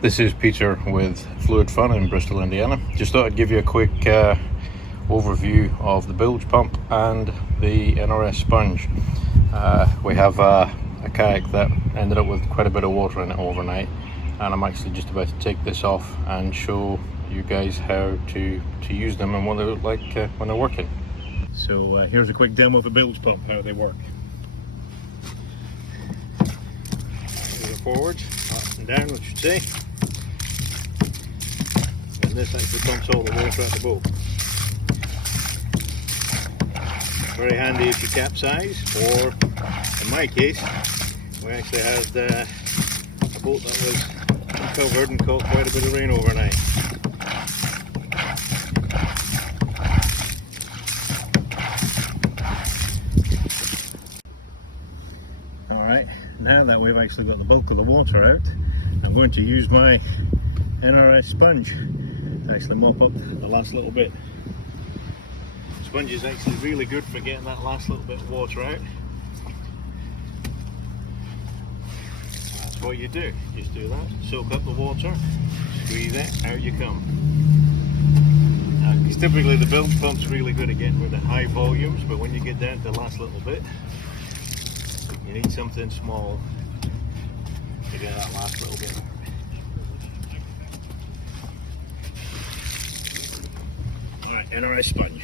This is Peter with Fluid Fun in Bristol, Indiana. Just thought I'd give you a quick overview of the bilge pump and the NRS sponge. We have a kayak that ended up with quite a bit of water in it overnight, and I'm actually just about to take this off and show you guys how to use them and what they look like when they're working. So here's a quick demo of the bilge pump, how they work. Forward, up and down, I should say. And this actually pumps all the water out the boat. Very handy if you capsize, or in my case, we actually had a boat that was uncovered and caught quite a bit of rain overnight. Alright, now that we've actually got the bulk of the water out, I'm going to use my NRS sponge to actually mop up the last little bit. The sponge is actually really good for getting that last little bit of water out. That's what you do, just do that, soak up the water, squeeze it, out you come. Because typically the bilge pump's really good at getting rid of high volumes, but when you get down to the last little bit, you need something small to get that last little bit. Alright, NRS sponge.